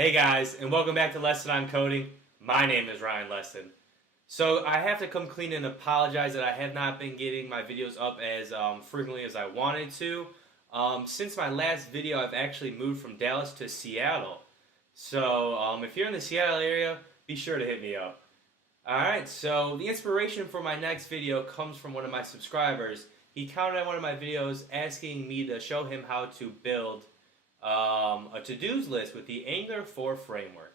Hey guys, and welcome back to Lesson on Coding. My name is Ryan Lesson. So I have to come clean and apologize that I have not been getting my videos up as frequently as I wanted to. Since my last video, I've actually moved from Dallas to Seattle. So if you're in the Seattle area, be sure to hit me up. Alright, so the inspiration for my next video comes from one of my subscribers. He commented on one of my videos asking me to show him how to build a to-dos list with the Angular 4 framework.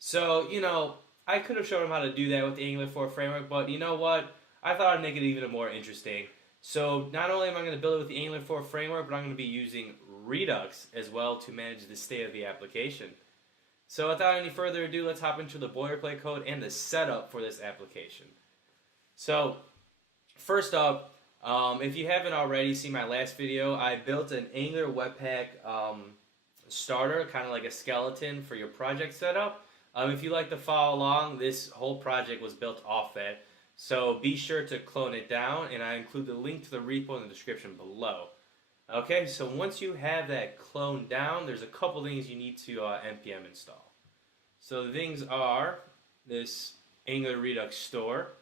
So, I could have shown him how to do that with the Angular 4 framework, but you know what? I thought I'd make it even more interesting. So, not only am I going to build it with the Angular 4 framework, but I'm going to be using Redux as well to manage the state of the application. So, without any further ado, let's hop into the boilerplate code and the setup for this application. So, first up, if you haven't already seen my last video, I built an Angular Webpack starter, kind of like a skeleton for your project setup. If you'd like to follow along, this whole project was built off that. So be sure to clone it down, and I include the link to the repo in the description below. Okay, so once you have that cloned down, there's a couple things you need to npm install. So the things are this Angular Redux store,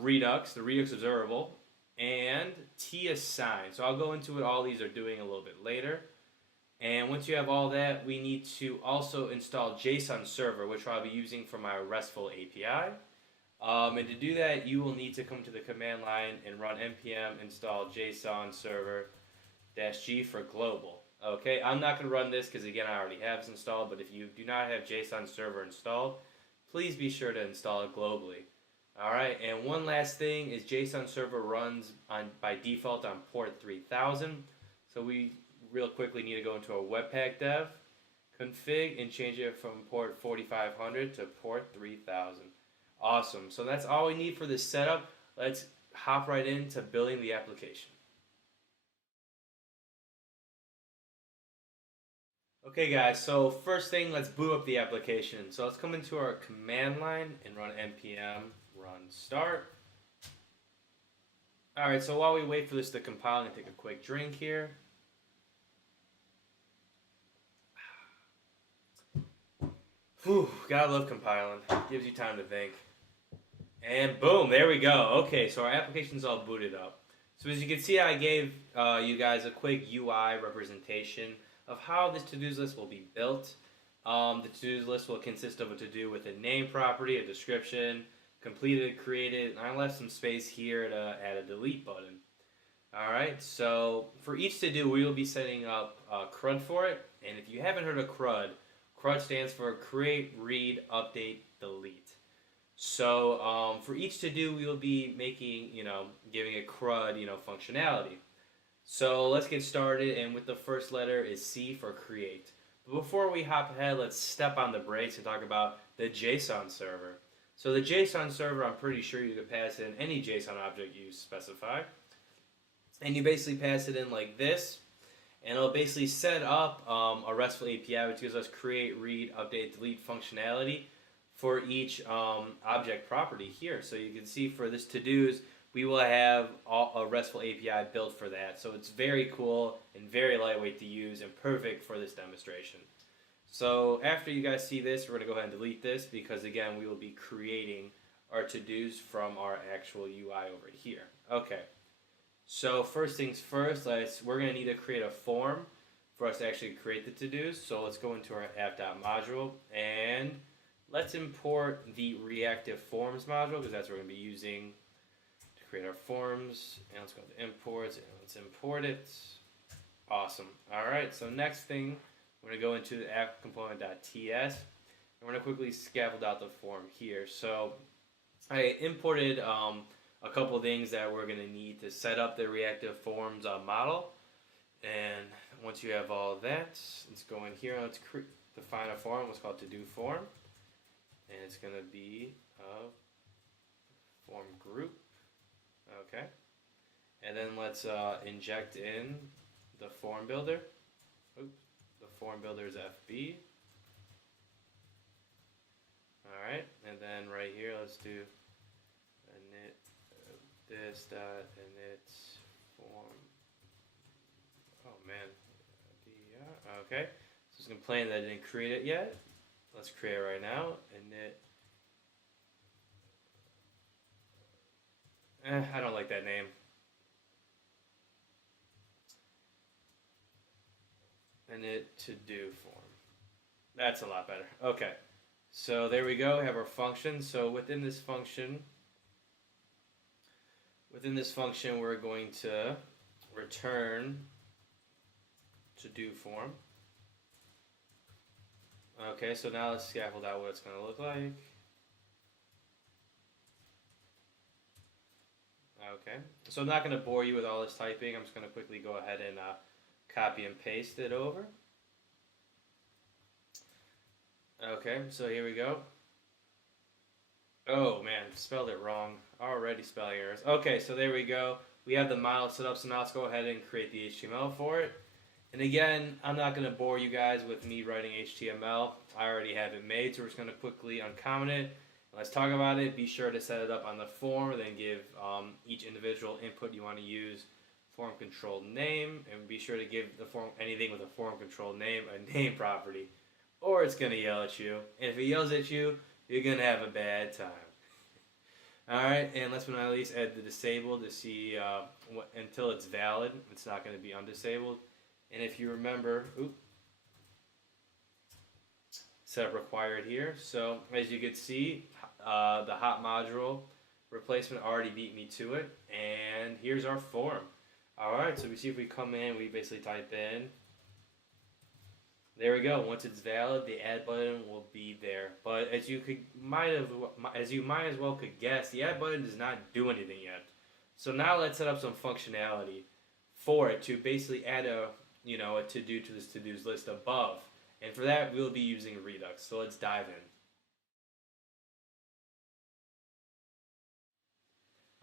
Redux, the Redux observable, and tassign. So I'll go into what all these are doing a little bit later. And once you have all that, we need to also install JSON server, which I'll be using for my RESTful API. And to do that, you will need to come to the command line and run npm install JSON server -g for global. Okay, I'm not going to run this because, again, I already have this installed, but if you do not have JSON server installed, please be sure to install it globally. Alright, and one last thing is JSON server runs by default on port 3000, so we real quickly need to go into our Webpack dev, config, and change it from port 4500 to port 3000. Awesome, so that's all we need for this setup. Let's hop right into building the application. Okay guys, so first thing, let's boot up the application. So let's come into our command line and run npm run start. Alright, so while we wait for this to compile, I'm going to take a quick drink here. Whew, gotta love compiling. Gives you time to think. And boom, there we go. Okay, so our application's all booted up. So as you can see, I gave you guys a quick UI representation of how this to-dos list will be built. The to-dos list will consist of a to-do with a name property, a description, completed, created, and I left some space here to add a delete button. Alright, so for each to-do, we will be setting up CRUD for it. And if you haven't heard of CRUD, CRUD stands for Create, Read, Update, Delete. So for each to-do, we will be making, giving it CRUD, functionality. So let's get started, and with the first letter is C for create. But before we hop ahead, let's step on the brakes and talk about the JSON server. So the JSON server, I'm pretty sure you could pass in any JSON object you specify. And you basically pass it in like this. And it'll basically set up a RESTful API, which gives us create, read, update, delete functionality for each object property here. So you can see for this to-dos, we will have a RESTful API built for that. So it's very cool and very lightweight to use and perfect for this demonstration. So after you guys see this, we're going to go ahead and delete this because, again, we will be creating our to-dos from our actual UI over here. Okay. So first things first, we're going to need to create a form for us to actually create the to-dos. So let's go into our app.module and let's import the reactive forms module because that's what we're going to be using to create our forms. And let's go to imports and let's import it. Awesome. Alright, so next thing, we're going to go into the app component.ts and we're going to quickly scaffold out the form here. So I imported a couple of things that we're going to need to set up the reactive forms model. And once you have all of that, let's go in here and let's define a form, what's called to-do form. And it's going to be a form group. Okay. And then let's inject in the form builder. Oops. The form builder is FB. Alright. And then right here, let's do init this dot init form. Oh man. Okay. it's complaining that I didn't create it yet. Let's create it right now. I don't like that name. Init to do form. That's a lot better. Okay. So there we go. We have our function. So within this function, we're going to return to do form. Okay, so now let's scaffold out what it's going to look like. Okay, so I'm not going to bore you with all this typing. I'm just going to quickly go ahead and copy and paste it over. Okay, so here we go. Oh man, spelled it wrong. Already spelling errors. Okay, so there we go. We have the model set up, so now let's go ahead and create the HTML for it. And again, I'm not going to bore you guys with me writing HTML. I already have it made, so we're just going to quickly uncomment it. Let's talk about it. Be sure to set it up on the form, then give each individual input you want to use form control name, and be sure to give the form anything with a form control name a name property, or it's going to yell at you. And if it yells at you, you're going to have a bad time. Alright, and last but not least, add the disabled to see until it's valid. It's not going to be undisabled. And if you remember, setup required here. So as you can see, the hot module replacement already beat me to it. And here's our form. Alright, so we see if we come in, we basically type in. There we go. Once it's valid, the add button will be there. But as you might as well could guess, the add button does not do anything yet. So now let's set up some functionality for it to basically add a to-do to this to-dos list above. And for that, we'll be using Redux. So let's dive in.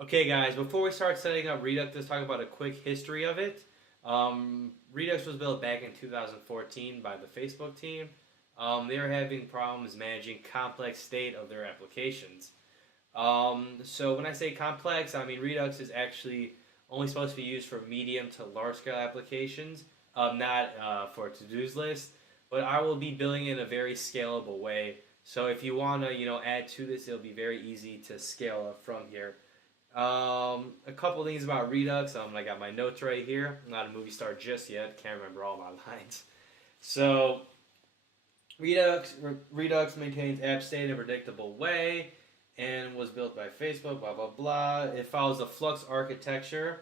Okay, guys, before we start setting up Redux, let's talk about a quick history of it. Redux was built back in 2014 by the Facebook team. They were having problems managing complex state of their applications. So when I say complex, I mean Redux is actually only supposed to be used for medium to large scale applications, not for a to-dos list. But I will be building it in a very scalable way. So if you want to, add to this, it'll be very easy to scale up from here. A couple things about Redux. I got my notes right here. I'm not a movie star just yet. Can't remember all my lines. So Redux maintains app state in a predictable way and was built by Facebook, blah, blah, blah. It follows the Flux architecture.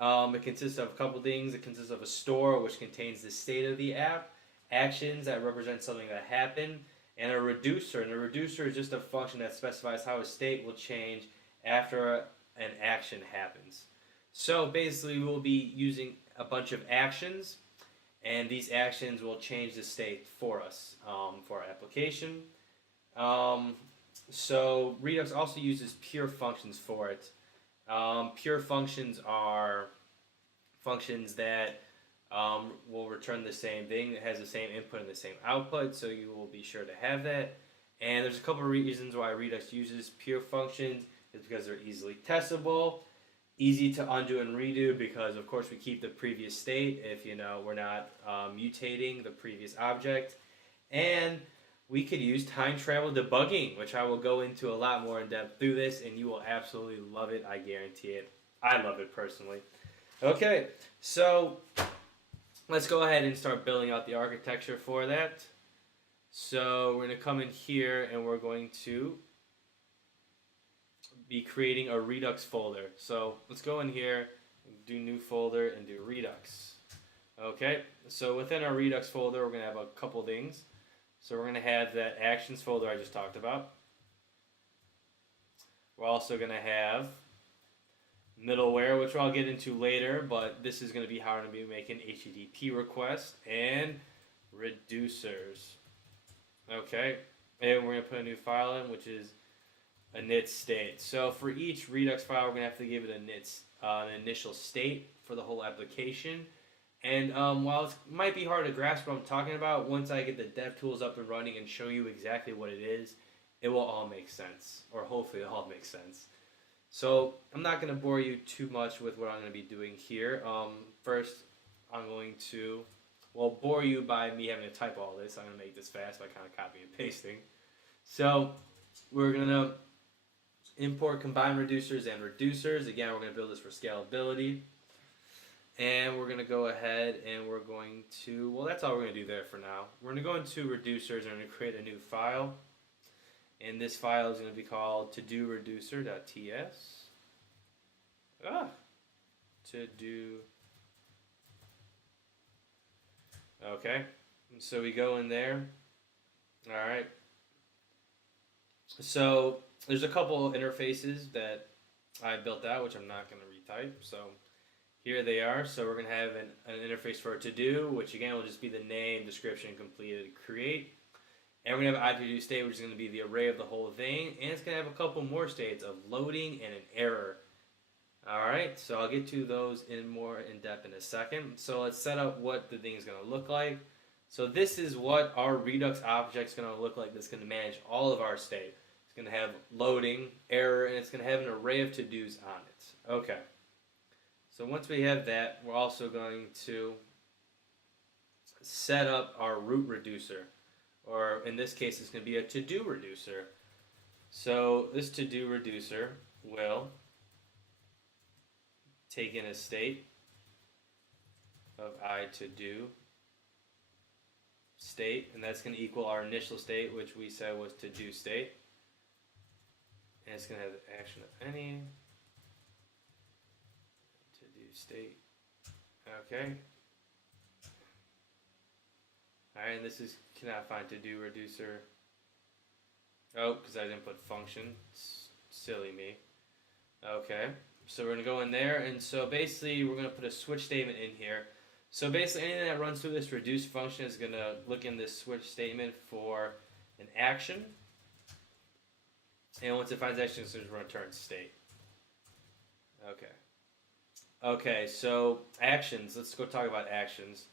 It consists of a couple things. It consists of a store, which contains the state of the app, actions that represent something that happened, and a reducer. And a reducer is just a function that specifies how a state will change after an action happens. So basically we'll be using a bunch of actions, and these actions will change the state for us, for our application. So Redux also uses pure functions for it. Pure functions are functions that will return the same thing. It has the same input and the same output, so you will be sure to have that. And there's a couple of reasons why Redux uses pure functions. It's because they're easily testable, easy to undo and redo, because of course we keep the previous state if we're not mutating the previous object. And we could use time travel debugging, which I will go into a lot more in depth through this, and you will absolutely love it. I guarantee it. I love it personally. Okay, so let's go ahead and start building out the architecture for that. So we're going to come in here and we're going to be creating a Redux folder. So let's go in here, do new folder, and do Redux. Okay, so within our Redux folder, we're going to have a couple things. So we're going to have that actions folder I just talked about. We're also going to have middleware, which I'll get into later, but this is going to be how I'm going to be making HTTP requests, and reducers. Okay, and we're going to put a new file in, which is a init state. So for each Redux file, we're going to have to give it an initial state for the whole application. And while it might be hard to grasp what I'm talking about, once I get the dev tools up and running and show you exactly what it is, it will all make sense, or hopefully it all makes sense. So I'm not going to bore you too much with what I'm going to be doing here. First, I'm going to well, bore you by me having to type all this. I'm going to make this fast by kind of copying and pasting. So we're going to import combine reducers and reducers. Again, we're going to build this for scalability. And we're going to go ahead and we're going to, well, that's all we're going to do there for now. We're going to go into reducers and we're going to create a new file. And this file is going to be called todoreducer.ts. To do. Okay. And so we go in there. All right. So there's a couple interfaces that I built out, which I'm not going to retype. So here they are. So we're going to have an interface for a to-do, which again will just be the name, description, completed, create. And we're going to have an to-do state, which is going to be the array of the whole thing. And it's going to have a couple more states of loading and an error. Alright, so I'll get to those in more in depth in a second. So let's set up what the thing is going to look like. So this is what our Redux object is going to look like. That's going to manage all of our state. It's going to have loading, error, and it's going to have an array of to-dos on it. Okay. So once we have that, we're also going to set up our root reducer. Or in this case, it's going to be a to-do reducer. So this to-do reducer will take in a state of I to do state, and that's going to equal our initial state, which we said was to do state. And it's going to have the action of any to do state. Okay. Alright, and this is cannot find to do reducer. Oh, because I didn't put function. Silly me. Okay. So we're going to go in there, and so basically we're going to put a switch statement in here. So basically anything that runs through this reduce function is going to look in this switch statement for an action. And once it finds action, it's going to return state. Okay. Okay, so actions. Let's go talk about actions.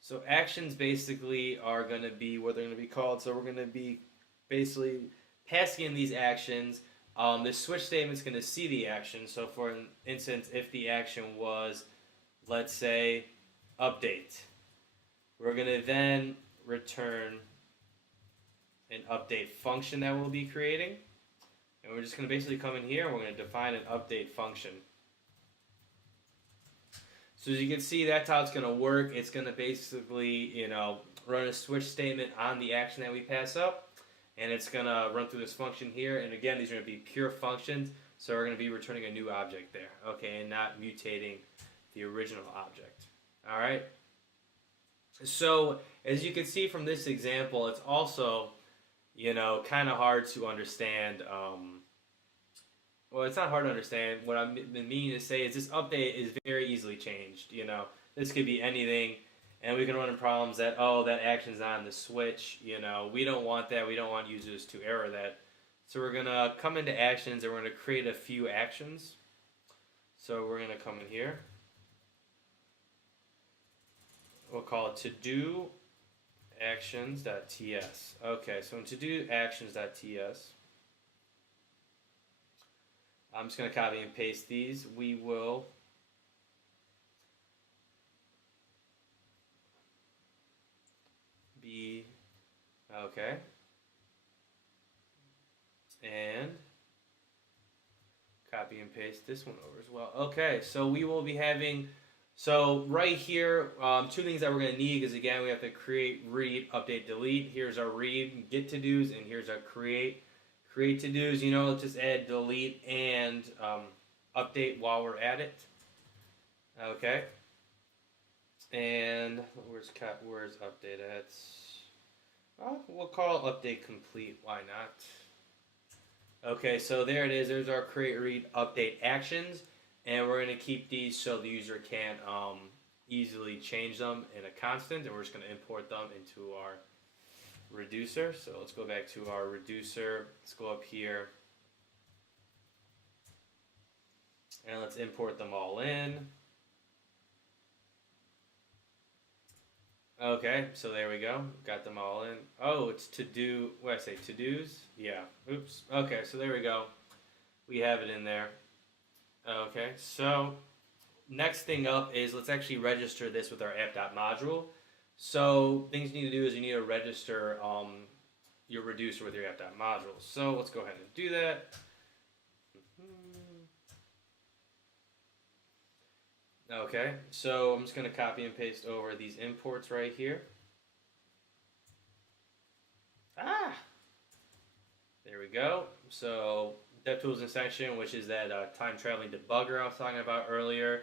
So actions basically are going to be what they're going to be called. So we're going to be basically passing in these actions. This switch statement is going to see the action. So for instance, if the action was, let's say, update, we're going to then return an update function that we'll be creating. And we're just going to basically come in here and we're going to define an update function. So as you can see, that's how it's going to work. It's going to basically, run a switch statement on the action that we pass up. And it's going to run through this function here. And again, these are going to be pure functions. So we're going to be returning a new object there. Okay, and not mutating the original object. All right. So as you can see from this example, it's also, kind of hard to understand. Well, it's not hard to understand. What I'm meaning to say is this update is very easily changed. This could be anything. And we can run into problems that, that action's on the switch. We don't want that. We don't want users to error that. So we're going to come into actions and we're going to create a few actions. So we're going to come in here. We'll call it to-do actions.ts. Okay, so in to-do actions.ts, I'm just going to copy and paste these. We will be, okay, and copy and paste this one over as well. Okay, so we will be having, so right here, two things that we're going to need, because again, we have to create, read, update, delete. Here's our read, get to-dos, and here's our create. Create to-dos, let's just add delete and update while we're at it. Okay. And where's update at? We'll call update complete. Why not? Okay, so there it is. There's our create, read, update actions. And we're going to keep these so the user can easily change them in a constant. And we're just going to import them into our reducer. So let's go back to our reducer. Let's go up here. And let's import them all in. Okay, so there we go. Got them all in. Oh, it's to-do. What did I say? To-dos? Yeah. Oops. Okay, so there we go. We have it in there. Okay, so next thing up is let's actually register this with our app.module. So things you need to do is you need to register your reducer with your app module. So let's go ahead and do that. Okay, so I'm just going to copy and paste over these imports right here. There we go. So DevTools extension, which is that time traveling debugger I was talking about earlier.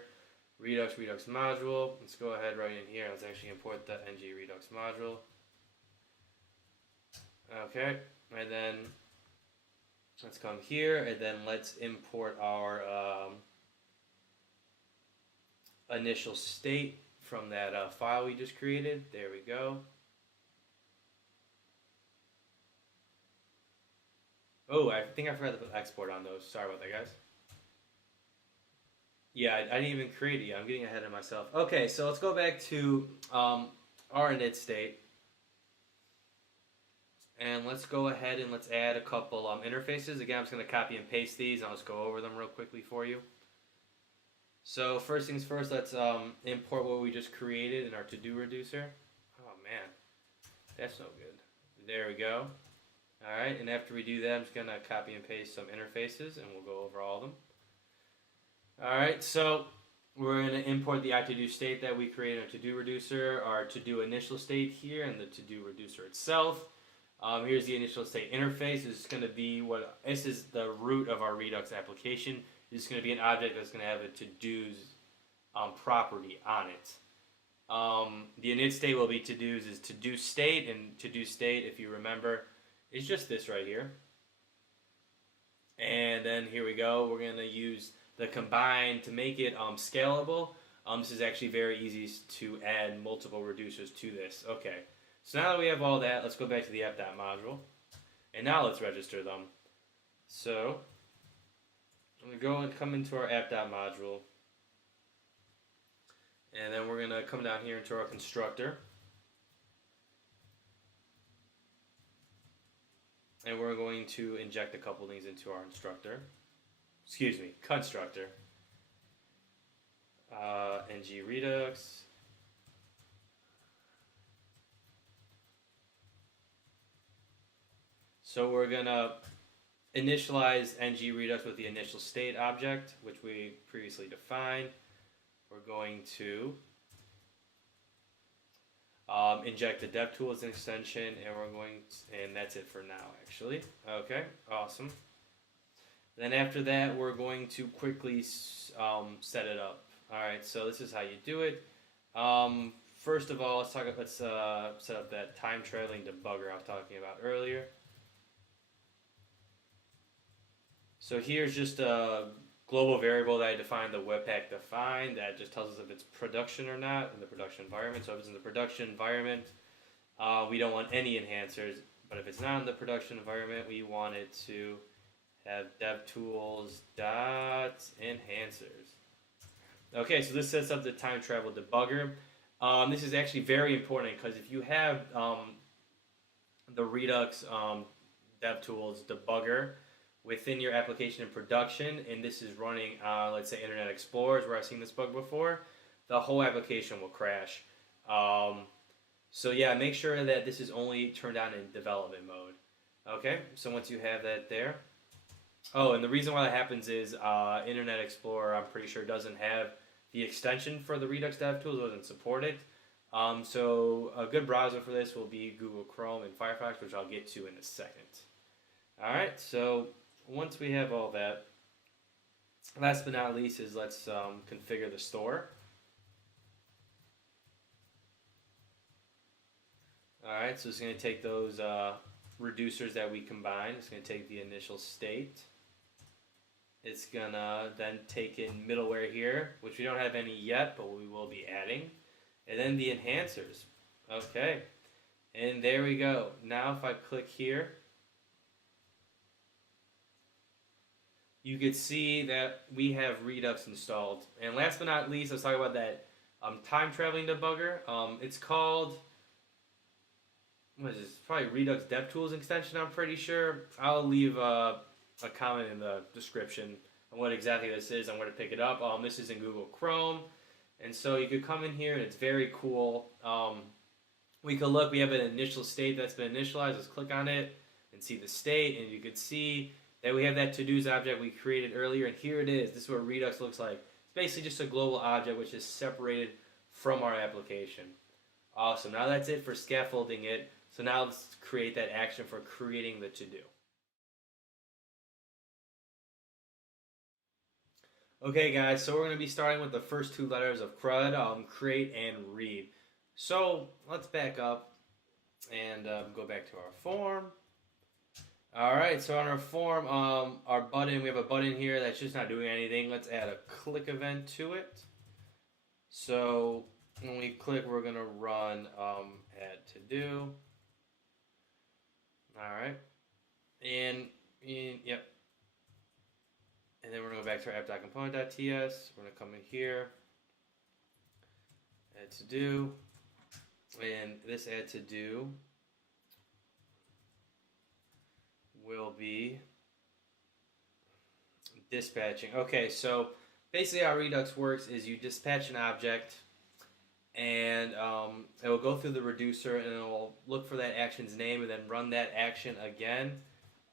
Redux module. Let's go ahead right in here. Let's actually import the ng Redux module. Okay, and then let's come here and then let's import our initial state from that file we just created. There we go. Oh, I think I forgot to put export on those. Sorry about that, guys. Yeah, I didn't even create it yet. I'm getting ahead of myself. Okay, so let's go back to our init state. And let's go ahead and let's add a couple interfaces. Again, I'm just going to copy and paste these. I'll just go over them real quickly for you. So first things first, let's import what we just created in our to-do reducer. Oh man, that's no good. There we go. Alright, and after we do that, I'm just going to copy and paste some interfaces and we'll go over all of them. Alright, so we're going to import the to-do state that we created in our to-do reducer, our to-do initial state here, and the to-do reducer itself. Here's the initial state interface. This is going to be this is the root of our Redux application. This is going to be an object that's going to have a to-dos property on it. The init state will be to-dos is to-do state, and to-do state, if you remember, is just this right here. And then here we go. We're going to use the combine to make it scalable. This is actually very easy to add multiple reducers to this. Okay. So now that we have all that, let's go back to the app.module. And now let's register them. So I'm going to go and come into our app.module. And then we're going to come down here into our constructor. And we're going to inject a couple things into our constructor. ng Redux. So we're going to initialize ng Redux with the initial state object, which we previously defined. We're going to inject the DevTools extension, and that's it for now, actually. Okay, awesome. Then after that, we're going to quickly set it up. All right, so this is how you do it. First of all, let's set up that time traveling debugger I was talking about earlier. So here's just a global variable that I defined the Webpack define that just tells us if it's production or not in the production environment. So if it's in the production environment, we don't want any enhancers. But if it's not in the production environment, we want it to have DevTools dot enhancers. Okay, so this sets up the time travel debugger. This is actually very important because if you have the Redux DevTools debugger within your application in production, and this is running, let's say, Internet Explorer, where I've seen this bug before, the whole application will crash. So yeah, make sure that this is only turned on in development mode. Okay, so once you have that there. Oh, and the reason why that happens is Internet Explorer, I'm pretty sure, doesn't have the extension for the Redux DevTools, doesn't support it. So a good browser for this will be Google Chrome and Firefox, which I'll get to in a second. Alright, so once we have all that, last but not least is let's configure the store. Alright, so it's going to take those reducers that we combined. It's going to take the initial state. It's going to then take in middleware here, which we don't have any yet, but we will be adding. And then the enhancers. Okay, and there we go. Now if I click here, you can see that we have Redux installed. And last but not least, let's talk about that time traveling debugger. It's called, what is this? Probably Redux DevTools extension, I'm pretty sure. I'll leave a comment in the description on what exactly this is and where to pick it up. This is in Google Chrome. And so you could come in here and it's very cool. we could look, we have an initial state that's been initialized. Let's click on it and see the state, and you could see that we have that to-dos object we created earlier, and here it is. This is what Redux looks like. It's basically just a global object which is separated from our application. Awesome. Now that's it for scaffolding it. So now let's create that action for creating the to-do. Okay guys, so we're going to be starting with the first two letters of CRUD, create and read. So let's back up and go back to our form. Alright, so on our form, our button, we have a button here that's just not doing anything. Let's add a click event to it. So when we click, we're going to run add to do. Alright, and yep. And then we're going to go back to our app.component.ts. We're going to come in here, add to do, and this add to do will be dispatching. Okay, so basically how Redux works is you dispatch an object, and it will go through the reducer, and it will look for that action's name, and then run that action again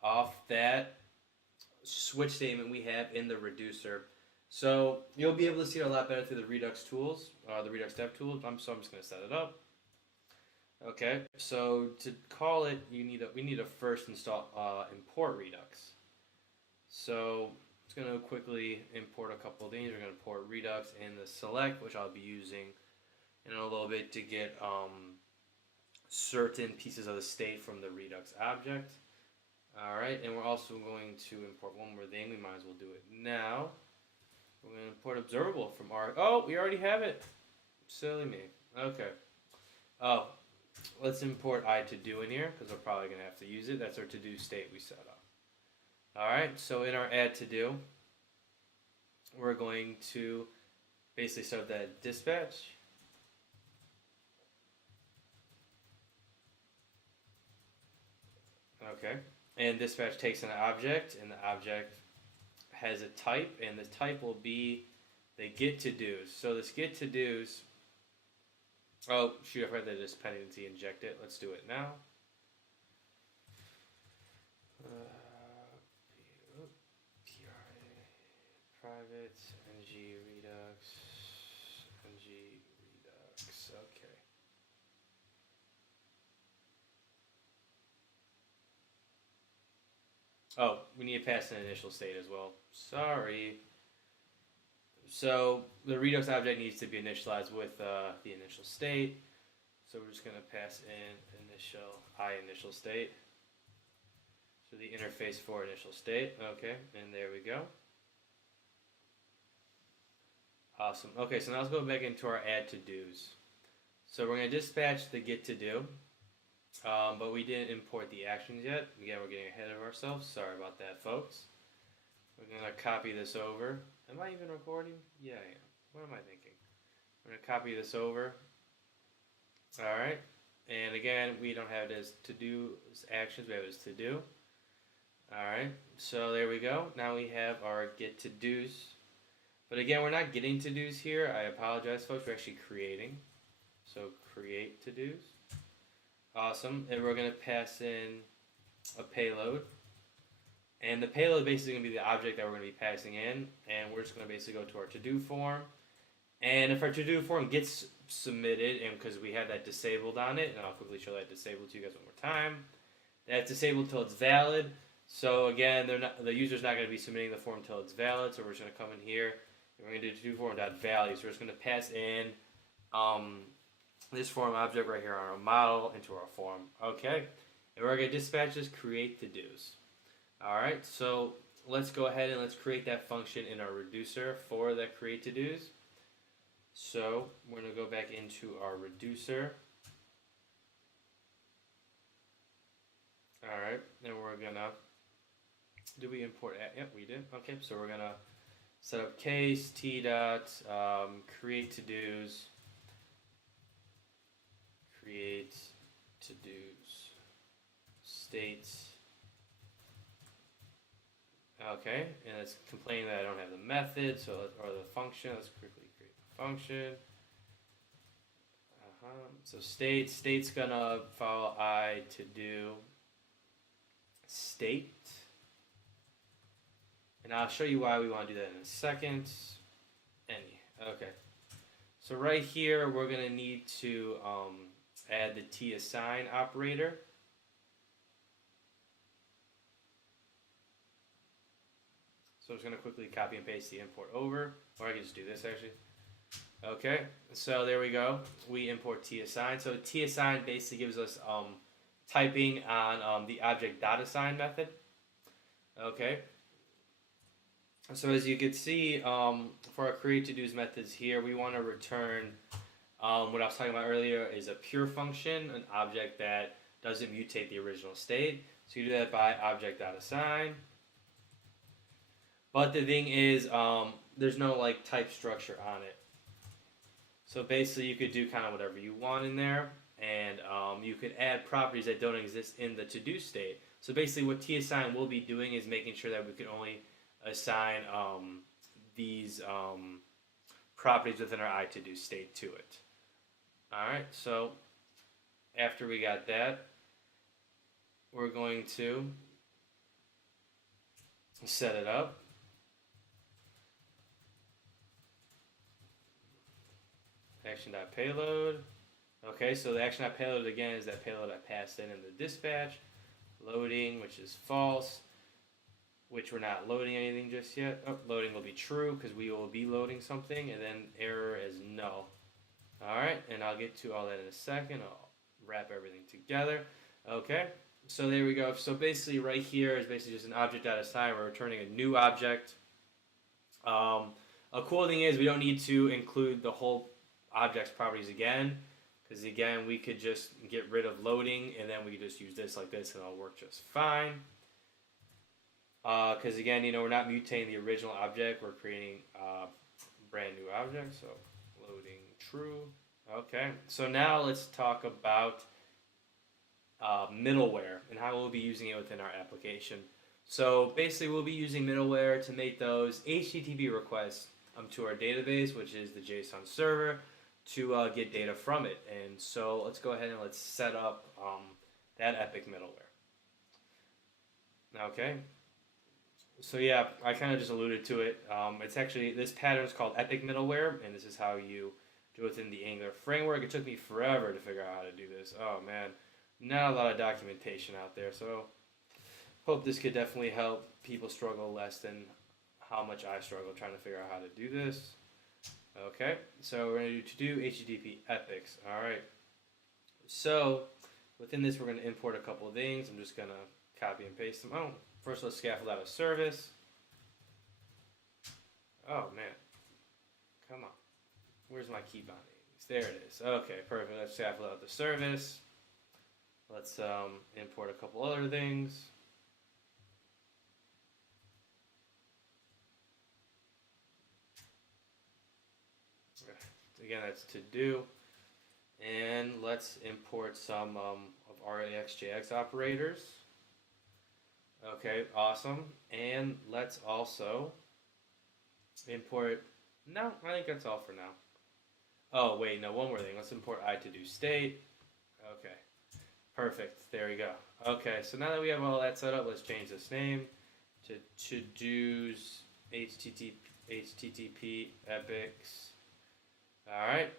off that switch statement we have in the reducer. So you'll be able to see it a lot better through the Redux tools, the Redux dev tools. So I'm just going to set it up. Okay, so to call it, we need to first install import Redux. So I'm just going to quickly import a couple of things. We're going to import Redux and the select, which I'll be using in a little bit to get certain pieces of the state from the Redux object. Alright, and we're also going to import one more thing. We might as well do it now. We're going to import observable from our... Oh, we already have it. Silly me. Okay. Oh, let's import I2Do in here, because we're probably going to have to use it. That's our to-do state we set up. Alright, so in our add to-do, we're going to basically set up that dispatch. Okay. And dispatch takes an object, and the object has a type, and the type will be the get to do's. So this get to do's. Oh shoot! I forgot to just dependency inject it. Let's do it now. Private ng redux redux. Okay. Oh, we need to pass an initial state as well. Sorry. So the Redux object needs to be initialized with the initial state. So we're just going to pass in initial state. So the interface for initial state. Okay, and there we go. Awesome. Okay, so now let's go back into our add to do's. So we're going to dispatch the get to do. But we didn't import the actions yet. Again, we're getting ahead of ourselves. Sorry about that, folks. We're going to copy this over. Am I even recording? Yeah, I am. What am I thinking? We're going to copy this over. Alright. And again, we don't have it as to-do actions. We have it as to-do. Alright. So there we go. Now we have our get to-dos. But again, we're not getting to-dos here. I apologize, folks. We're actually creating. So create to-dos. Awesome, and we're going to pass in a payload. And the payload is basically going to be the object that we're going to be passing in. And we're just going to basically go to our to-do form. And if our to-do form gets submitted, and because we have that disabled on it, and I'll quickly show that disabled to you guys one more time. That's disabled until it's valid. So again, the user's not going to be submitting the form until it's valid. So we're just going to come in here, and we're going to do to-do form.value. So we're just going to pass in this form object right here on our model into our form. Okay, and we're going to dispatch this create to do's. Alright, so let's go ahead and let's create that function in our reducer for that create to do's. So we're going to go back into our reducer. Alright, and we're going to, did we import, yep we did. Okay, so we're going to set up case t dot create to do's. Create to do's states. Okay, and it's complaining that I don't have the method, or the function. Let's quickly create the function. So state's gonna follow I to do state. And I'll show you why we want to do that in a second. Okay. So right here, we're going to need to add the TAssign operator. So I'm just going to quickly copy and paste the import over. Or I can just do this actually. Okay, so there we go. We import TAssign. So TAssign basically gives us typing on the object.assign method. Okay. So as you can see, for our create to-dos methods here, we want to return what I was talking about earlier is a pure function, an object that doesn't mutate the original state. So you do that by object.assign. But the thing is, there's no like type structure on it. So basically, you could do kind of whatever you want in there, and you could add properties that don't exist in the to-do state. So basically, what TAssign will be doing is making sure that we can only assign these properties within our I-to-do state to it. Alright, so after we got that, we're going to set it up. Action.payload. Okay, so the action.payload again is that payload I passed in the dispatch. Loading, which is false, which we're not loading anything just yet. Oh, loading will be true because we will be loading something, and then error is null. Alright, and I'll get to all that in a second. I'll wrap everything together. Okay, so there we go. So basically right here is basically just an object.assign. We're returning a new object. A cool thing is we don't need to include the whole object's properties again, because again we could just get rid of loading and then we could just use this like this and it'll work just fine. Because again, you know, we're not mutating the original object, we're creating a brand new object. So loading true. Okay, so now let's talk about middleware and how we'll be using it within our application. So basically we'll be using middleware to make those HTTP requests to our database, which is the JSON server, to get data from it. And so let's go ahead and let's set up that Epic middleware. Okay. So yeah, I kind of just alluded to it. It's actually, this pattern is called Epic middleware, and this is how you do it within the Angular framework. It took me forever to figure out how to do this. Oh man, not a lot of documentation out there. So hope this could definitely help people struggle less than how much I struggle trying to figure out how to do this. Okay, so we're going to do HTTP epics. Alright, so within this we're going to import a couple of things. I'm just going to copy and paste them. Oh, first let's scaffold out a service. Oh man, come on. Where's my key bindings? There it is. Okay, perfect. Let's scaffold out the service. Let's import a couple other things. Again, that's to do. And let's import some of our XJX operators. Okay, awesome. And let's also import, no, I think that's all for now. Oh, wait, no, one more thing. Let's import I-to-do state. Okay, perfect. There we go. Okay, so now that we have all that set up, let's change this name to to-dos HTTP epics. Alright,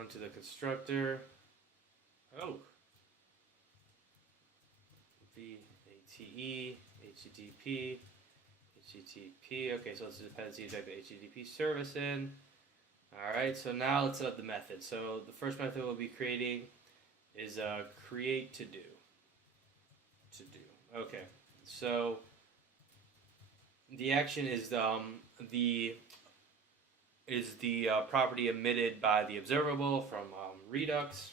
onto the constructor. Oh, VATE, HTTP, HTTP. Okay, so let's dependency inject the HTTP service in. Alright, so now let's set up the method. So the first method we'll be creating is create to do. Okay, so the action is the property emitted by the observable from Redux.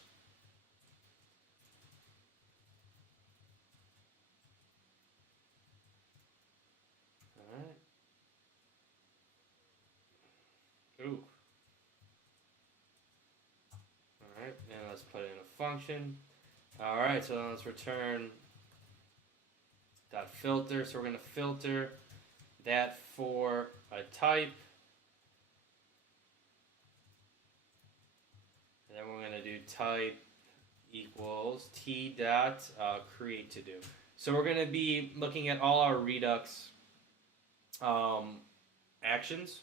Alright. Ooh. Alright, and let's put in a function. Alright, so then let's return .filter. So we're going to filter that for a type. going to do type equals t dot create to do. So we're going to be looking at all our Redux actions,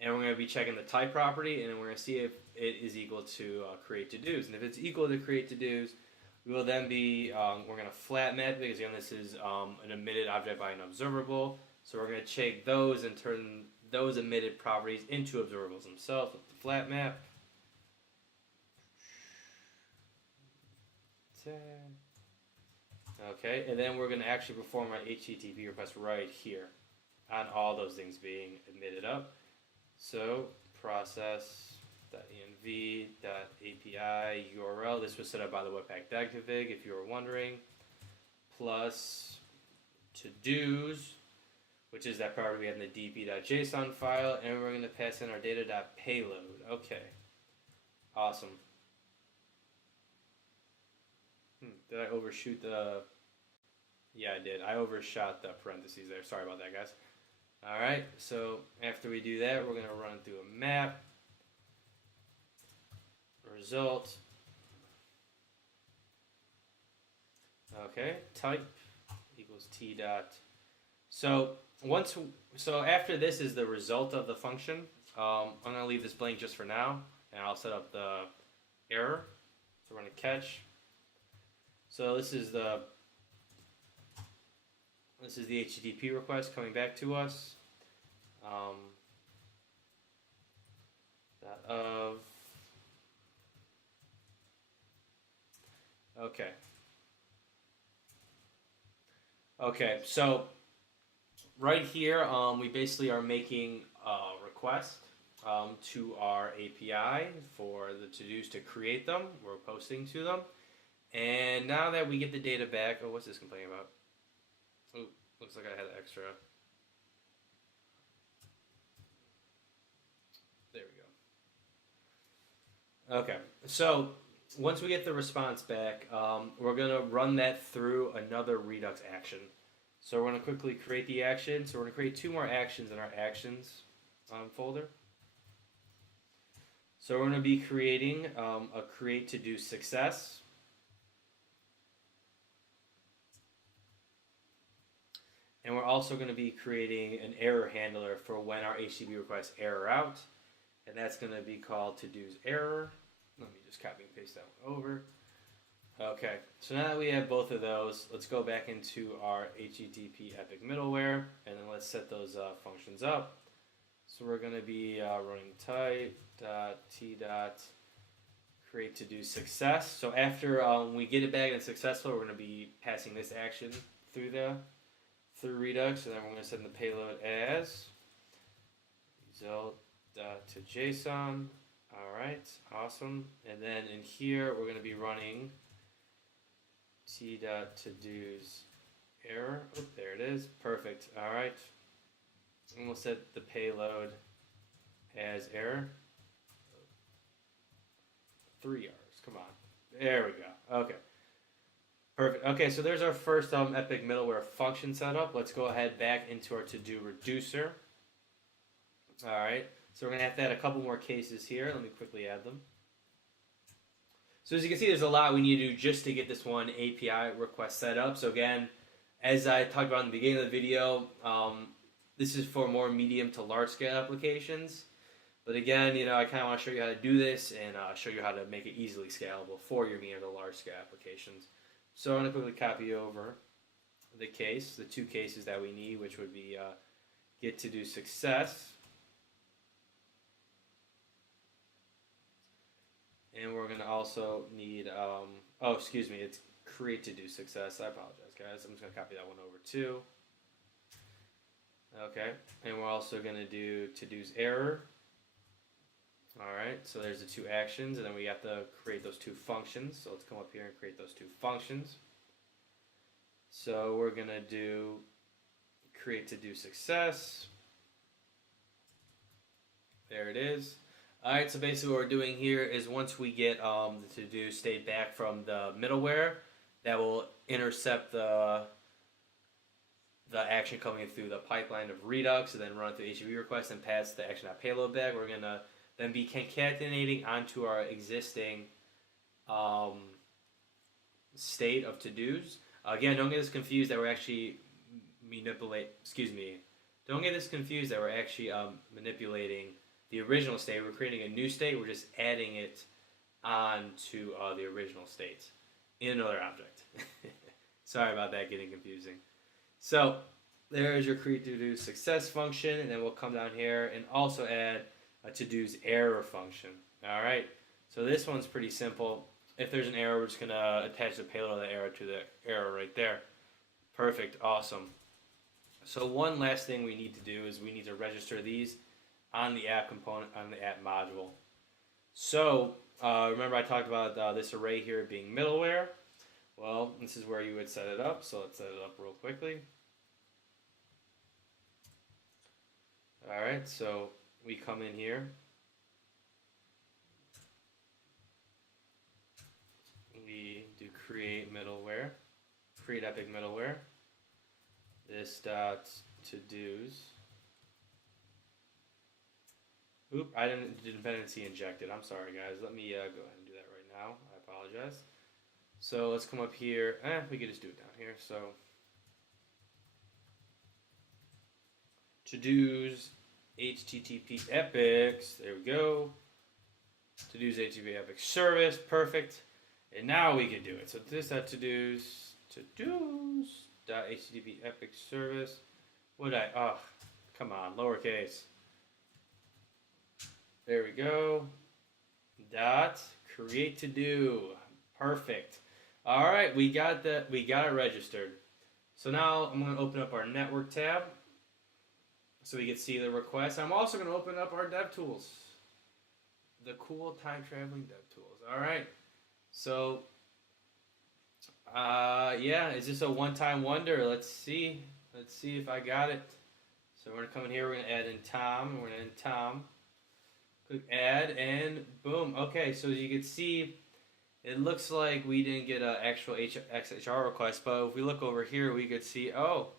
and we're going to be checking the type property, and we're going to see if it is equal to create to dos. And if it's equal to create to dos, we will then be we're going to flat map it, because again this is an emitted object by an observable. So we're going to check those and turn those emitted properties into observables themselves with the flat map. Okay, and then we're going to actually perform our HTTP request right here on all those things being emitted up. So process.env.api URL, this was set up by the Webpack dev config if you were wondering, plus to-dos, which is that property we have in the dp.json file, and we're going to pass in our data.payload. Okay, awesome. Did I overshoot the... Yeah, I did. I overshot the parentheses there. Sorry about that, guys. Alright, so after we do that, we're going to run through a map. Result. Okay, type equals t dot. So after this is the result of the function. I'm going to leave this blank just for now, and I'll set up the error. So we're going to catch. So this is the HTTP request coming back to us. Okay. Okay. So right here, we basically are making a request to our API for the to-dos to create them. We're posting to them. And now that we get the data back, oh, what's this complaining about? Oh, looks like I had extra. There we go. Okay, so once we get the response back, we're going to run that through another Redux action. So we're going to quickly create the action. So we're going to create 2 more actions in our actions folder. So we're going to be creating a create to do success. And we're also going to be creating an error handler for when our HTTP requests error out. And that's going to be called to-dos error. Let me just copy and paste that one over. Okay, so now that we have both of those, let's go back into our HTTP epic middleware, and then let's set those functions up. So we're going to be running type.t.create to-do success. So after we get it back and it's successful, we're going to be passing this action through Redux, and then we're going to send the payload as result.to.json. Alright, awesome. And then in here, we're going to be running t.todos error. Oh, there it is. Perfect. Alright. And we'll set the payload as error. 3 R's. Come on. There we go. Okay. Perfect. Okay, so there's our first epic middleware function setup. Let's go ahead back into our to-do reducer. All right, so we're going to have to add a couple more cases here. Let me quickly add them. So as you can see, there's a lot we need to do just to get this one API request set up. So again, as I talked about in the beginning of the video, this is for more medium to large scale applications. But again, I kind of want to show you how to do this and show you how to make it easily scalable for your medium to large scale applications. So I'm going to quickly copy over the 2 cases that we need, which would be get to do success. And we're going to also need, it's create to do success. I apologize, guys. I'm just going to copy that one over too. Okay, and we're also going to do to-dos error. Alright, so there's the 2 actions, and then we have to create those 2 functions. So let's come up here and create those 2 functions. So we're going to do create to do success. There it is. Alright, so basically what we're doing here is once we get the to-do state back from the middleware, that will intercept the action coming through the pipeline of Redux, and then run through HTTP request and pass the action.payload back. We're going to then be concatenating onto our existing state of to-dos. Again, don't get this confused that we're actually Don't get this confused that we're actually manipulating the original state. We're creating a new state. We're just adding it onto the original state in another object. Sorry about that getting confusing. So there's your create to-do success function, and then we'll come down here and also add a to-do's error function. All right. So this one's pretty simple. If there's an error, we're just gonna attach the payload of the error to the error right there. Perfect. Awesome. So one last thing we need to do is we need to register these on the app component, on the app module. So remember I talked about this array here being middleware. Well, this is where you would set it up. So let's set it up real quickly. All right, so we come in here. We do create middleware, create epic middleware. This dot to-dos. Oop, I didn't dependency inject it. I'm sorry, guys. Let me go ahead and do that right now. I apologize. So let's come up here. We could just do it down here. So to-dos HTTP epics. There we go. To-dos HTTP epic service. Perfect. And now we can do it. So this dot to-dos dot HTTP epic service. Come on, lowercase. There we go. Dot create to do. Perfect. All right, we got it registered. So now I'm going to open up our network tab so we can see the request. I'm also going to open up our DevTools, the cool time traveling DevTools. All right. So yeah, is this a one-time wonder? Let's see if I got it. So we're going to come in here, we're going to add in Tom, we're going to add in Tom. Click add, and boom. Okay, so as you can see, it looks like we didn't get an actual XHR request, but if we look over here, we could see, oh,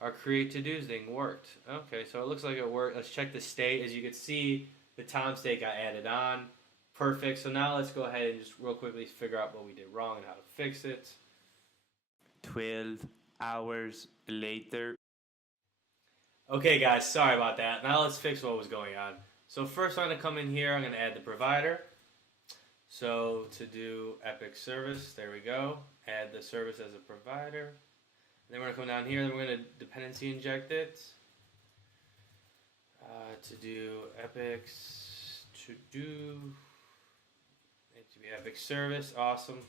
our create to-dos thing worked. Okay, so it looks like it worked. Let's check the state. As you can see, the Tom state got added on. Perfect. So now let's go ahead and just real quickly figure out what we did wrong and how to fix it. 12 hours later. Okay, guys, sorry about that. Now let's fix what was going on. So first I'm going to come in here, I'm going to add the provider. So to do epic service, there we go. Add the service as a provider. And then we're going to come down here, then we're going to dependency inject it. To do epics, to do HTTP epic service, awesome.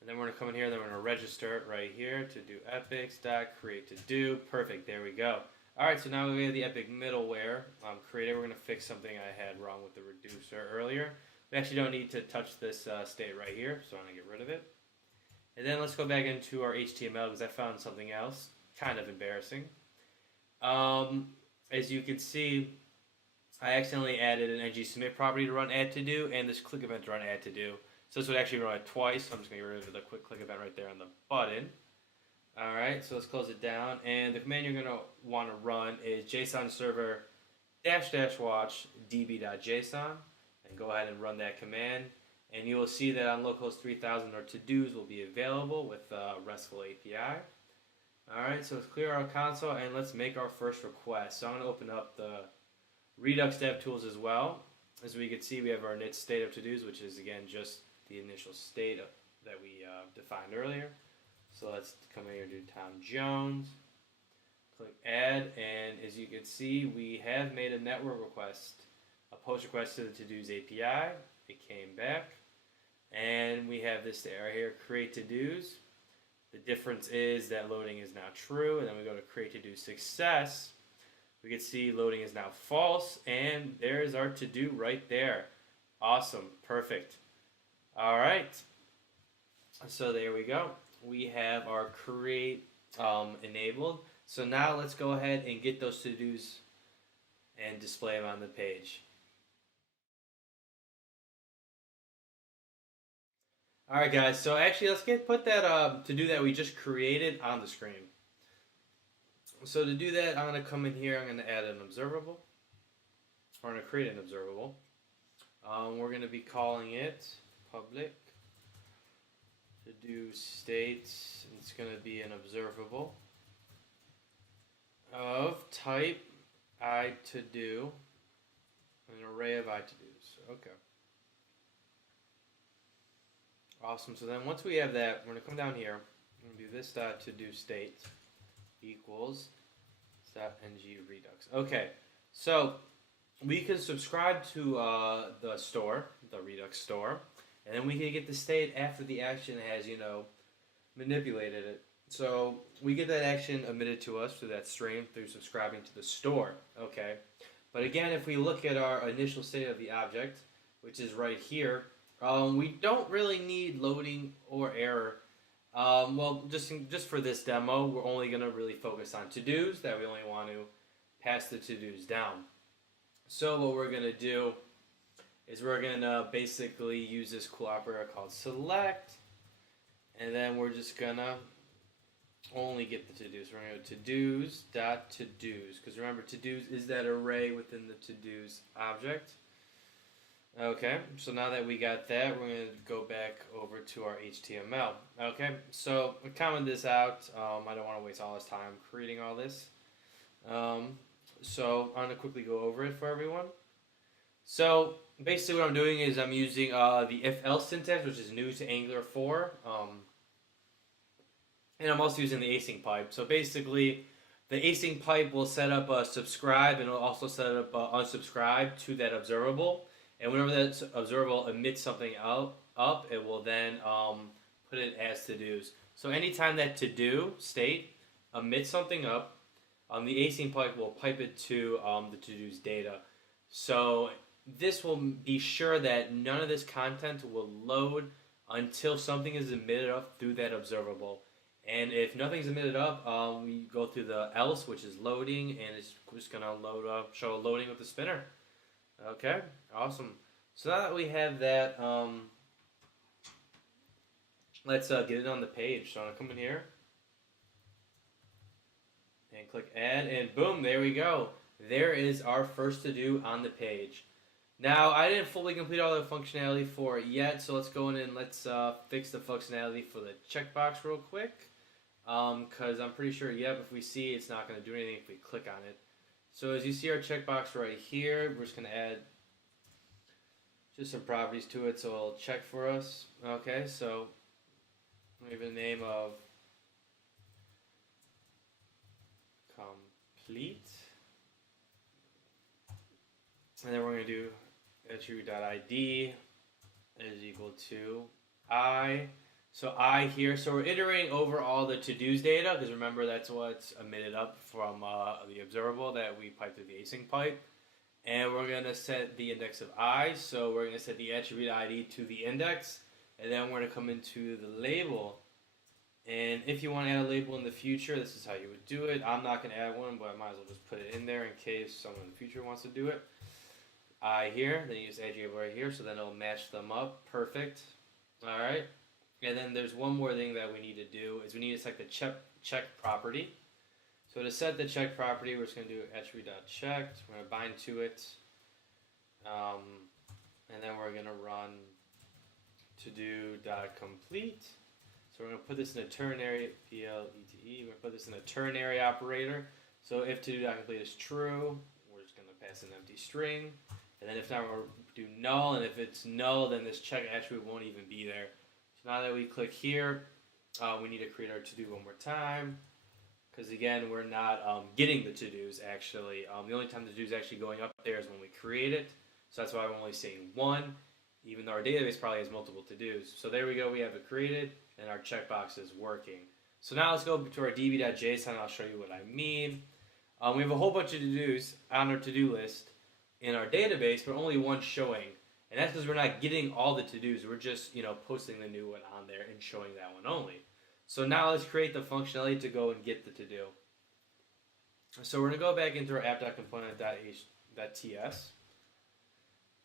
And then we're going to come in here, then we're going to register it right here to do epics.create to do. Perfect, there we go. Alright, so now we have the epic middleware created. We're going to fix something I had wrong with the reducer earlier. We actually don't need to touch this state right here, so I'm going to get rid of it. And then let's go back into our HTML because I found something else kind of embarrassing. As you can see, I accidentally added an ng-submit property to run add to do and this click event to run add to do. So this would actually run it twice. So I'm just going to get rid of the quick click event right there on the button. Alright, so let's close it down. And the command you're going to want to run is JSON server --watch db.json. And go ahead and run that command. And you will see that on localhost 3000 our to-dos will be available with RESTful API. Alright, so let's clear our console and let's make our first request. So I'm going to open up the Redux DevTools as well. As we can see, we have our init state of to-dos, which is again just the initial state that we defined earlier. So let's come in here and do Tom Jones. Click add, and as you can see, we have made a network request, a post request to the to-dos API. It came back, and we have this error here, create to-dos. The difference is that loading is now true, and then we go to create to-do success. We can see loading is now false, and there's our to-do right there. Awesome, perfect. All right, so there we go. We have our create enabled. So now let's go ahead and get those to-dos and display them on the page. All right, guys. So actually, let's put that to-do that we just created on the screen. So to do that, I'm going to come in here. I'm going to add an observable. We're going to create an observable. We're going to be calling it public to do state. It's going to be an observable of type I to do, an array of I to do's. Okay. Awesome. So then once we have that, we're going to come down here. We're going to do this dot to do state equals dot ng redux. Okay. So we can subscribe to the store, the Redux store, and then we can get the state after the action has, manipulated it. So we get that action emitted to us through that stream through subscribing to the store. Okay. But again, if we look at our initial state of the object, which is right here, we don't really need loading or error. Well, just for this demo, we're only going to really focus on to-dos, that we only want to pass the to-dos down. So what we're going to do is we're going to basically use this cool operator called select, and then we're just going to only get the to-dos. We're going to go to-dos dot to-dos, because remember, to-dos is that array within the to-dos object. Okay, so now that we got that, we're going to go back over to our HTML. Okay, so we comment this out. I don't want to waste all this time creating all this. So I'm going to quickly go over it for everyone. So basically what I'm doing is I'm using the if-else syntax, which is new to Angular 4. And I'm also using the async pipe. So basically, the async pipe will set up a subscribe, and it'll also set up a unsubscribe to that observable. And whenever that observable emits something up, it will then put it as to-dos. So anytime that to-do state emits something up, the async pipe will pipe it to the to-dos data. So this will be sure that none of this content will load until something is emitted up through that observable. And if nothing's emitted up, we go through the else, which is loading, and it's just going to load up, show loading with the spinner. Okay, awesome. So now that we have that, let's get it on the page. So I'm going to come in here and click add, and boom, there we go. There is our first to-do on the page. Now, I didn't fully complete all the functionality for it yet, so let's go in and let's fix the functionality for the checkbox real quick. Because I'm pretty sure, if we see it's not going to do anything if we click on it. So as you see our checkbox right here, we're just going to add just some properties to it so it'll check for us. Okay, so we have a name of complete. And then we're going to do attribute.id is equal to I. So I here, so we're iterating over all the to-dos data, because remember that's what's emitted up from the observable that we pipe through the async pipe. And we're going to set the index of I, so we're going to set the attribute ID to the index, and then we're going to come into the label. And if you want to add a label in the future, this is how you would do it. I'm not going to add one, but I might as well just put it in there in case someone in the future wants to do it. I here, then you use attribute right here, so then it'll match them up. Perfect. All right. And then there's one more thing that we need to do is we need to set the check property. So to set the check property, we're just going to do attribute.checked. We're going to bind to it. And then we're going to run to-do.complete. So we're going to put this in a ternary, PLETE. We're going to put this in a ternary operator. So if to-do.complete is true, we're just going to pass an empty string. And then if not, we'll do null. And if it's null, then this check attribute won't even be there. Now that we click here, we need to create our to-do one more time, because again, we're not getting the to-dos actually. The only time the to-do is actually going up there is when we create it, so that's why I'm only seeing one, even though our database probably has multiple to-dos. So there we go, we have it created, and our checkbox is working. So now let's go to our db.json, I'll show you what I mean. We have a whole bunch of to-dos on our to-do list in our database, but only one showing. And that's because we're not getting all the to-dos. We're just, posting the new one on there and showing that one only. So now let's create the functionality to go and get the to-do. So we're going to go back into our app.component.ts.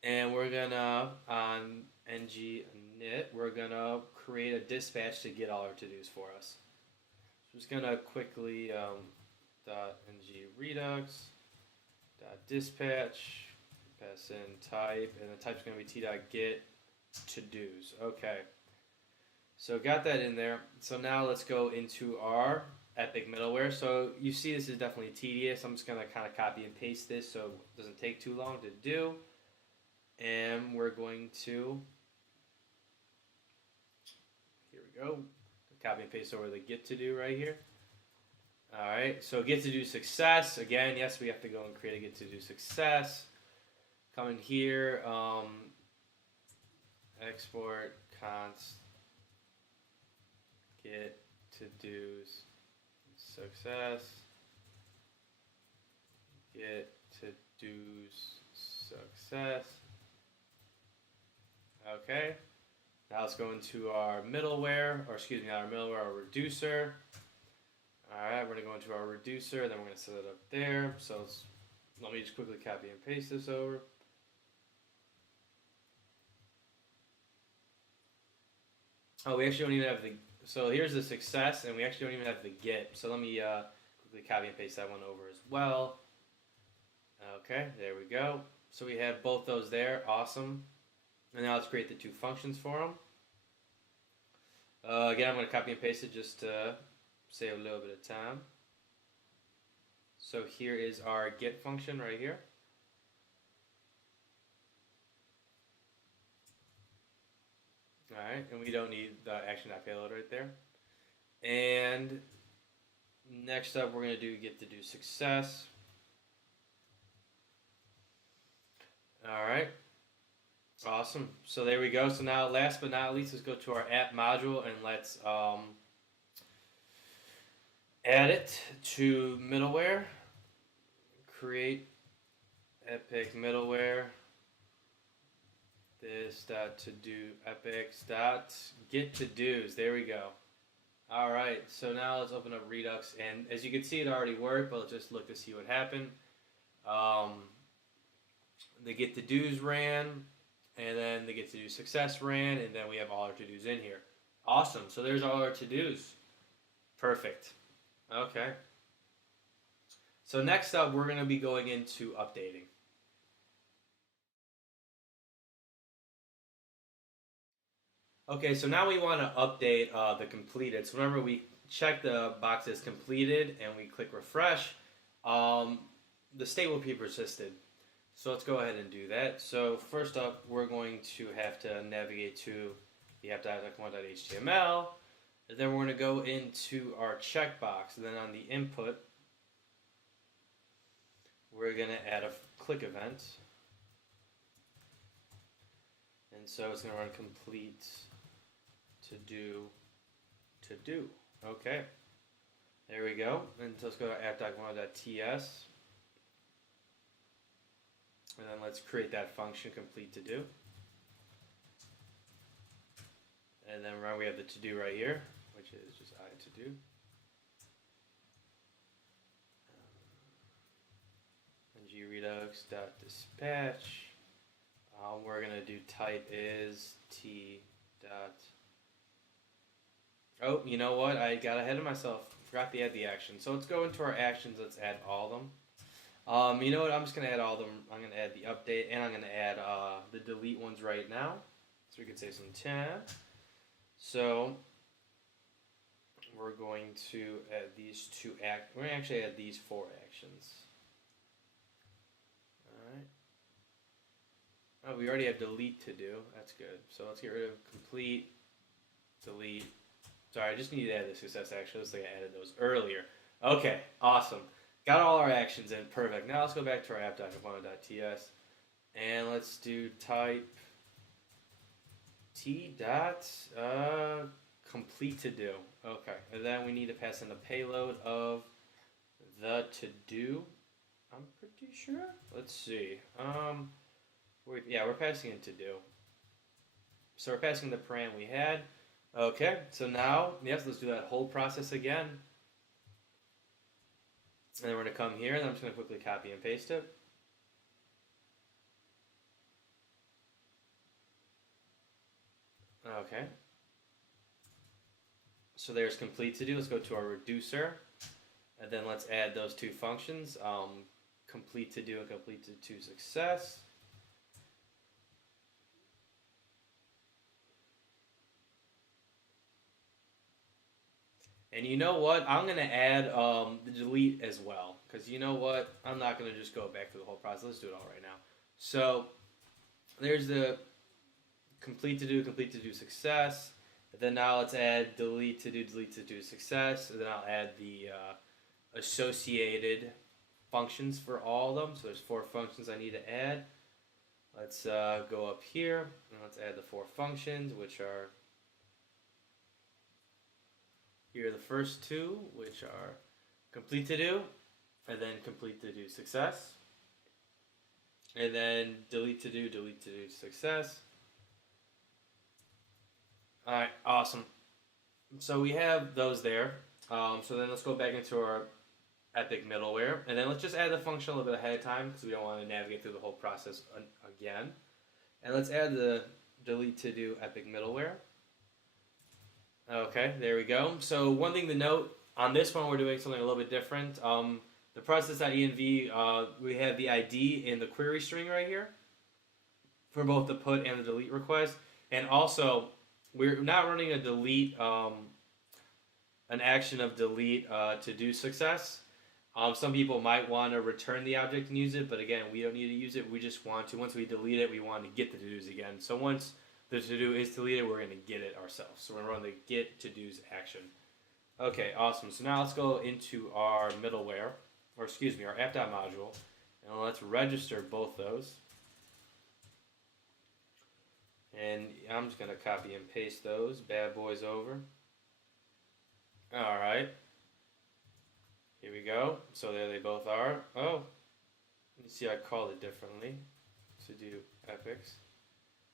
And we're going to, on ng-init, we're going to create a dispatch to get all our to-dos for us. So I'm just going to quickly .ng-redux.dispatch. Pass in type, and the type's going to be t.get to-dos. Okay. So got that in there. So now let's go into our Epic middleware. So you see this is definitely tedious. I'm just going to kind of copy and paste this so it doesn't take too long to do. And we're going to, here we go, copy and paste over the get to do right here. All right, so get to do success. Again, yes, we have to go and create a get to do success. Come in here, export const get to do's success. Get to do's success. Okay. Now let's go into our middleware, or excuse me, not our middleware, our reducer. Alright, we're going to go into our reducer, then we're going to set it up there. So let me just quickly copy and paste this over. Oh, we actually don't even have the, so here's the success, and we actually don't even have the get. So let me quickly copy and paste that one over as well. Okay, there we go. So we have both those there, awesome. And now let's create the two functions for them. Again, I'm going to copy and paste it just to save a little bit of time. So here is our get function right here. Alright, and we don't need the action.payload right there. And next up, we're going to do get to do success. Alright. Awesome. So there we go. So now, last but not least, let's go to our app module and let's add it to middleware. Create epic middleware. This dot to do epics dot get to do's. There we go. All right. So now let's open up Redux, and as you can see, it already worked. But let's just look to see what happened. The get to do's ran. And then the get to do success ran, and then we have all our to-dos in here. Awesome. So there's all our to-dos. Perfect. Okay. So next up, we're going to be going into updating. Okay, so now we want to update the completed. So remember, we check the box as completed, and we click refresh. The state will be persisted. So let's go ahead and do that. So first up, we're going to have to navigate to the app.command.html, and then we're going to go into our checkbox. And then on the input, we're going to add a click event. And so it's going to run complete to do. Okay. There we go. And so let's go to app.command.ts. And then let's create that function, complete to do. And then we have the to do right here, which is just I to do. ngredux.dispatch. We're going to do type is t dot. Oh, you know what? I got ahead of myself. Forgot to add the action. So let's go into our actions. Let's add all of them. You know what? I'm just going to add all of them. I'm going to add the update, and I'm going to add the delete ones right now. So we can save some time. So we're going to add these two we're going to actually add these 4 actions. Alright. Oh, we already have delete to do. That's good. So let's get rid of complete, delete. Sorry, I just need to add the success action. Looks like I added those earlier. Okay, awesome. Got all our actions in. Perfect. Now let's go back to our app.component.ts and let's do type t dot complete to do. Okay, and then we need to pass in the payload of the to do. I'm pretty sure. Let's see. We're passing in to do. So we're passing the param we had. Okay, so now yes, let's do that whole process again. And then we're going to come here, and I'm just going to quickly copy and paste it. Okay. So there's complete to do. Let's go to our reducer, and then let's add those 2 functions, complete to do and complete to success. And you know what? I'm going to add the delete as well. Because you know what? I'm not going to just go back through the whole process. Let's do it all right now. So there's the complete to do success. And then now let's add delete to do success. And then I'll add the associated functions for all of them. So there's 4 functions I need to add. Let's go up here and let's add the 4 functions, which are here are the first 2, which are complete to do, and then complete to do success, and then delete to do success. All right, awesome. So we have those there. So then let's go back into our Epic middleware, and then let's just add the function a little bit ahead of time because we don't want to navigate through the whole process again. And let's add the delete to do Epic middleware. Okay, there we go. So one thing to note, on this one we're doing something a little bit different. The process.env, we have the ID in the query string right here for both the put and the delete request. And also, we're not running a delete, an action of delete to do success. Some people might want to return the object and use it, but again, we don't need to use it. We just want to, once we delete it, we want to get the to-dos again. So once the to-do is deleted, we're going to get it ourselves. So we're going to run the get to-dos action. Okay, awesome. So now let's go into our middleware, or excuse me, our app.module, and let's register both those. And I'm just going to copy and paste those bad boys over. All right. Here we go. So there they both are. Oh, let me see. I called it differently. To do epics.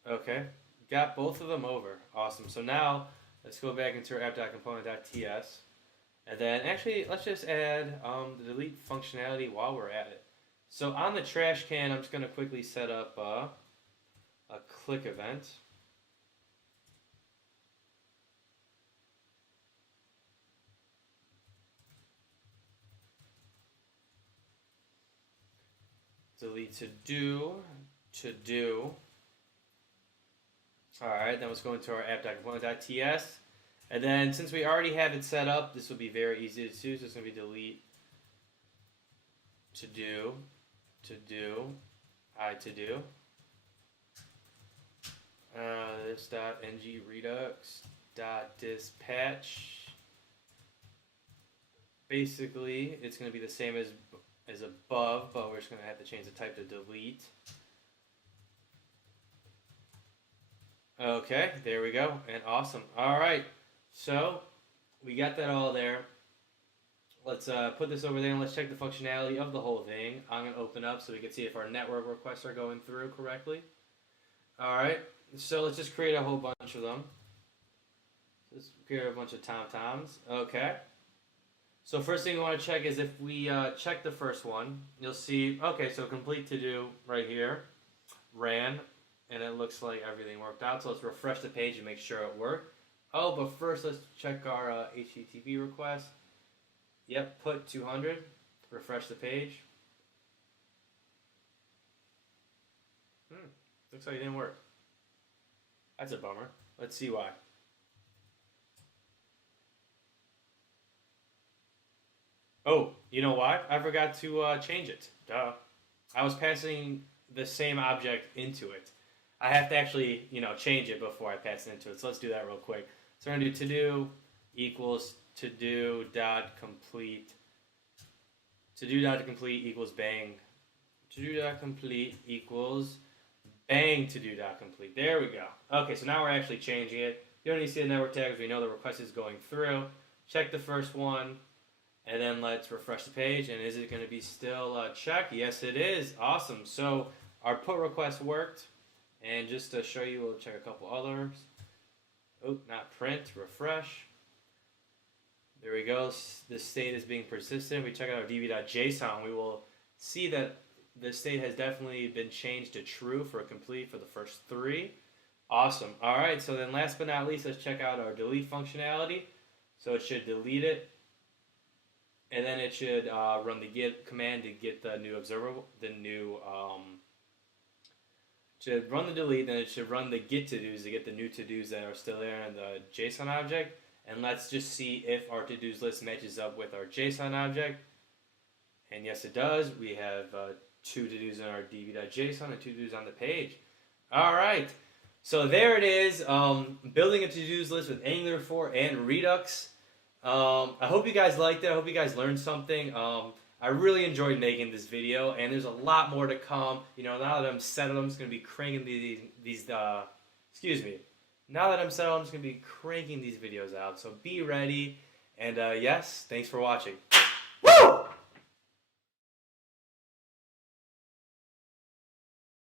Okay. Got both of them over. Awesome. So now let's go back into our app.component.ts. And then actually, let's just add the delete functionality while we're at it. So on the trash can, I'm just going to quickly set up a click event. Delete to do. Alright, then let's go into our app.component.ts. And then since we already have it set up, this will be very easy to do. So it's going to be delete to do, to do. This .ng redux .dispatch. Basically, it's going to be the same as above, but we're just going to have to change the type to delete. Okay, there we go, and awesome. All right, so we got that all there. Let's put this over there and let's check the functionality of the whole thing. I'm going to open up so we can see if our network requests are going through correctly. All right, so let's just create a whole bunch of them. Let's create a bunch of tom-toms. Okay. So first thing we want to check is if we check the first one, you'll see, okay, so complete to do right here, ran, and it looks like everything worked out. So let's refresh the page and make sure it worked. Oh, but first let's check our HTTP request. Yep, put 200, refresh the page. Looks like it didn't work. That's a bummer. Let's see why. Oh, you know why? I forgot to change it. Duh. I was passing the same object into it. I have to actually, change it before I pass it into it. So let's do that real quick. So we're going to do to-do equals to-do dot complete. To-do dot complete equals bang. To-do dot complete equals bang to-do dot complete. There we go. Okay, so now we're actually changing it. You don't need to see the network tags. We know the request is going through. Check the first one. And then let's refresh the page, and is it going to be still checked? Yes, it is. Awesome. So our put request worked, and just to show you, we'll check a couple others. Oh, not print, refresh. There we go. The state is being persistent. We check out our db.json. We will see that the state has definitely been changed to true for complete for the first 3. Awesome. All right, so then last but not least, let's check out our delete functionality. So it should delete it. And then it should run the get command to get the new observable, should run the delete, then it should run the get to-dos to get the new to-dos that are still there in the JSON object. And let's just see if our to-dos list matches up with our JSON object. And yes, it does. We have 2 to-dos in our db.json and 2 to-dos on the page. All right. So there it is. Building a to-dos list with Angular 4 and Redux. I hope you guys liked it. I hope you guys learned something. I really enjoyed making this video, and there's a lot more to come. Now that I'm settled, I'm just going to be cranking Now that I'm settled, I'm just going to be cranking these videos out. So be ready. And yes, thanks for watching. Woo!